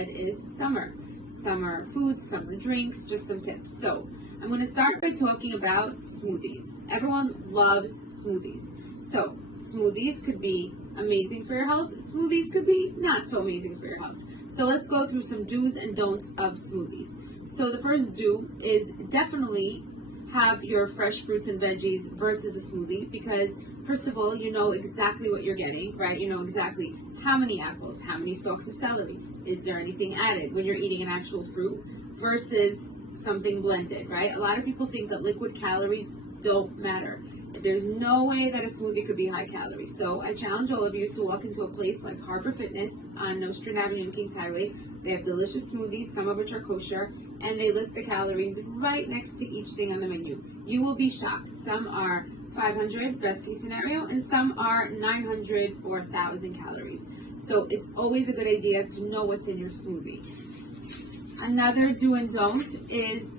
said, is summer. Summer foods, summer drinks, just some tips. So I'm going to start by talking about smoothies. Everyone loves smoothies. So smoothies could be amazing for your health. Smoothies could be not so amazing for your health. So let's go through some do's and don'ts of smoothies. So the first do is definitely have your fresh fruits and veggies versus a smoothie, because first of all, you know exactly what you're getting, right? You know exactly how many apples, how many stalks of celery, is there anything added when you're eating an actual fruit versus something blended, right? A lot of people think that liquid calories don't matter. There's no way that a smoothie could be high calorie. So I challenge all of you to walk into a place like Harbor Fitness on Nostrand Avenue and Kings Highway. They have delicious smoothies, some of which are kosher, and they list the calories right next to each thing on the menu. You will be shocked. Some are 500, best case scenario, and some are 900 or 1,000 calories. So it's always a good idea to know what's in your smoothie. Another do and don't is,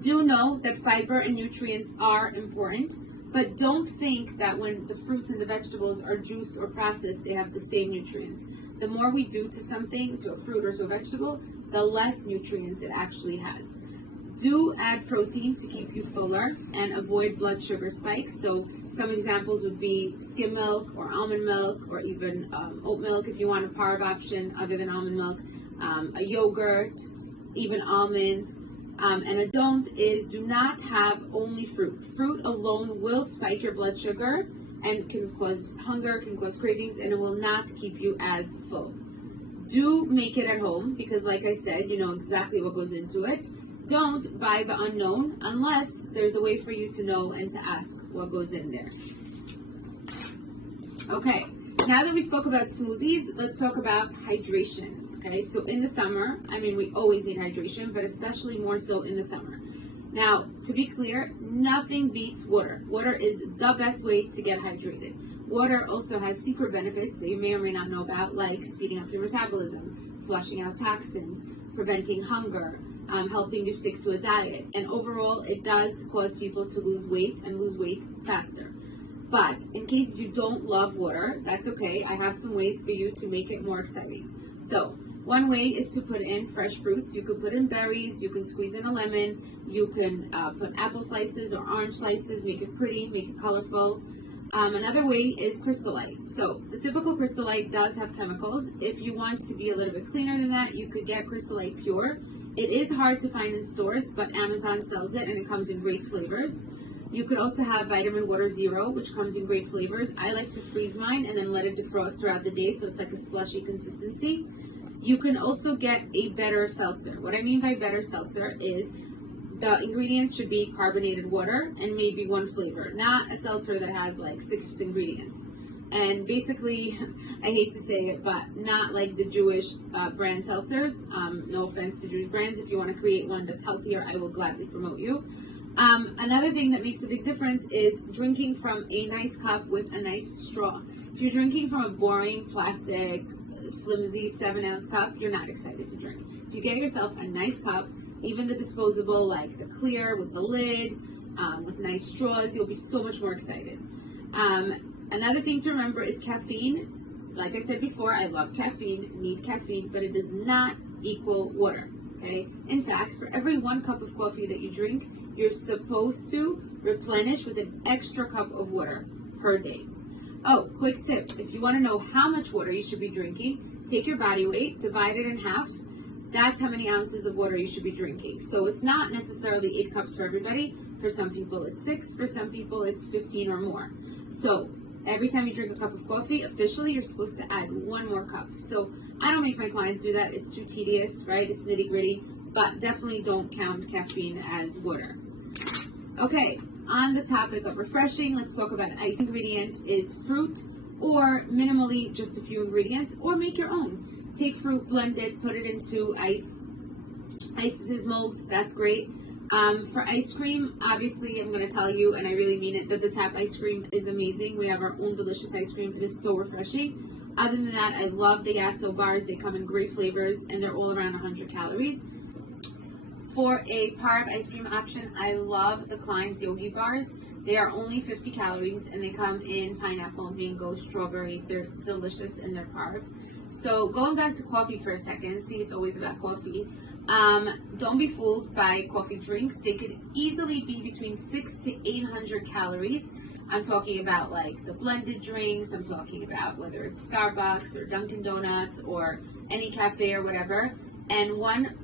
do know that fiber and nutrients are important, but don't think that when the fruits and the vegetables are juiced or processed, they have the same nutrients. The more we do to something, to a fruit or to a vegetable, the less nutrients it actually has. Do add protein to keep you fuller and avoid blood sugar spikes. So some examples would be skim milk or almond milk, or even oat milk if you want a carb option other than almond milk, a yogurt, even almonds. And a don't is, do not have only fruit. Fruit alone will spike your blood sugar and can cause hunger, can cause cravings, and it will not keep you as full. Do make it at home, because like I said, you know exactly what goes into it. Don't buy the unknown unless there's a way for you to know and to ask what goes in there. Okay, now that we spoke about smoothies, let's talk about hydration. Okay, so in the summer, I mean, we always need hydration, but especially more so in the summer. Now, to be clear, nothing beats water. Water is the best way to get hydrated. Water also has secret benefits that you may or may not know about, like speeding up your metabolism, flushing out toxins, preventing hunger, helping you stick to a diet. And overall, it does cause people to lose weight and lose weight faster. But in case you don't love water, that's okay. I have some ways for you to make it more exciting. So one way is to put in fresh fruits. You could put in berries, you can squeeze in a lemon, you can put apple slices or orange slices, make it pretty, make it colorful. Another way is Crystal Light. So the typical Crystal Light does have chemicals. If you want to be a little bit cleaner than that, you could get Crystal Light Pure. It is hard to find in stores, but Amazon sells it and it comes in great flavors. You could also have Vitamin Water Zero, which comes in great flavors. I like to freeze mine and then let it defrost throughout the day, so it's like a slushy consistency. You can also get a better seltzer. What I mean by better seltzer is the ingredients should be carbonated water and maybe one flavor, not a seltzer that has like 6 ingredients. And basically, I hate to say it, but not like the Jewish brand seltzers. No offense to Jewish brands. If you want to create one that's healthier, I will gladly promote you. Another thing that makes a big difference is drinking from a nice cup with a nice straw. If you're drinking from a boring plastic, flimsy 7-ounce cup, you're not excited to drink. If you get yourself a nice cup, even the disposable, like the clear with the lid, with nice straws, you'll be so much more excited. Another thing to remember is caffeine. Like I said before, I love caffeine, need caffeine, but it does not equal water, okay? In fact, for every 1 cup of coffee that you drink, you're supposed to replenish with an extra cup of water per day. Oh, quick tip. If you want to know how much water you should be drinking, take your body weight, divide it in half. That's how many ounces of water you should be drinking. So it's not necessarily 8 cups for everybody. For some people it's 6, for some people it's 15 or more. So every time you drink a cup of coffee, officially you're supposed to add 1 more cup. So I don't make my clients do that. It's too tedious, right? It's nitty gritty, but definitely don't count caffeine as water. Okay, on the topic of refreshing, let's talk about ice. Ingredient is fruit, or minimally just a few ingredients, or make your own. Take fruit, blend it, put it into ice molds. That's great. For ice cream, obviously, I'm going to tell you, and I really mean it, that the Tap ice cream is amazing. We have our own delicious ice cream. It is so refreshing. Other than that, I love the Yasso bars. They come in great flavors, and they're all around 100 calories. For a carb ice cream option, I love the Klein's Yogi bars. They are only 50 calories, and they come in pineapple, mango, strawberry. They're delicious and they're carb. So going back to coffee for a second, see, it's always about coffee. Don't be fooled by coffee drinks. They could easily be between 600 to 800 calories. I'm talking about like the blended drinks. I'm talking about whether it's Starbucks or Dunkin' Donuts or any cafe or whatever. And one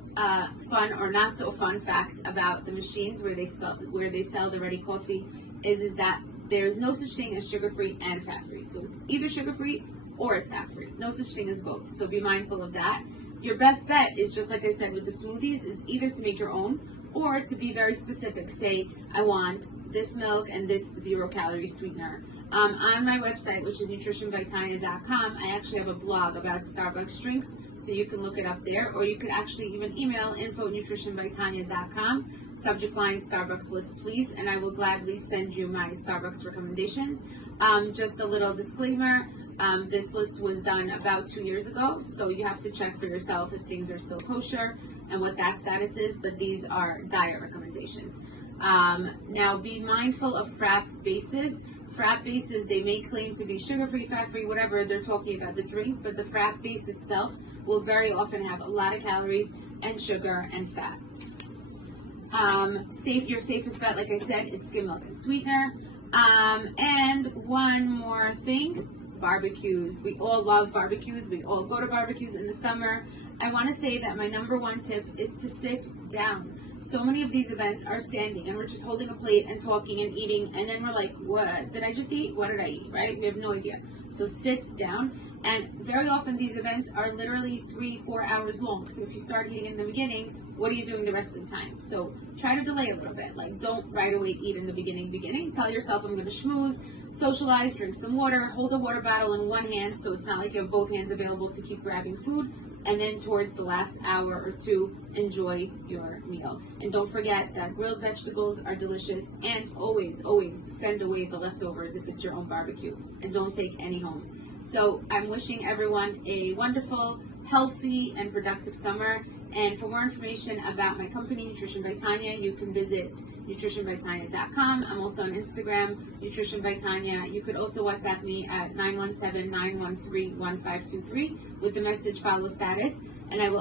fun or not so fun fact about the machines where they sell the ready coffee is that there's no such thing as sugar-free and fat-free. So it's either sugar-free or it's fat-free. No such thing as both. So be mindful of that. Your best bet is, just like I said with the smoothies, is either to make your own or to be very specific. Say, I want this milk and this 0-calorie sweetener. On my website, which is nutritionbytanya.com, I actually have a blog about Starbucks drinks, so you can look it up there, or you could actually even email info@nutritionbytanya.com, subject line Starbucks list please, and I will gladly send you my Starbucks recommendation. Just a little disclaimer, this list was done about 2 years ago, so you have to check for yourself if things are still kosher and what that status is, but these are diet recommendations. Now be mindful of frap bases. Frap bases, they may claim to be sugar-free, fat-free, whatever they're talking about the drink, but the frap base itself will very often have a lot of calories and sugar and fat. Your safest bet, like I said, is skim milk and sweetener. And one more thing, barbecues. We all love barbecues. We all go to barbecues in the summer. I want to say that my number one tip is to sit down. So many of these events are standing, and we're just holding a plate and talking and eating, and then we're like, what did I just eat? What did I eat, right? We have no idea. So sit down, and very often these events are literally 3-4 hours long. So if you start eating in the beginning, what are you doing the rest of the time? So try to delay a little bit. Like, don't right away eat in the beginning. Tell yourself, I'm going to schmooze, socialize, drink some water, hold a water bottle in one hand, so it's not like you have both hands available to keep grabbing food. And then towards the last hour or two, enjoy your meal. And don't forget that grilled vegetables are delicious, and always, always send away the leftovers if it's your own barbecue, and don't take any home. So I'm wishing everyone a wonderful, healthy, and productive summer. And for more information about my company, Nutrition by Tanya, you can visit nutritionbytanya.com. I'm also on Instagram, Nutrition by Tanya. You could also WhatsApp me at 917-913-1523 with the message follow status, and I will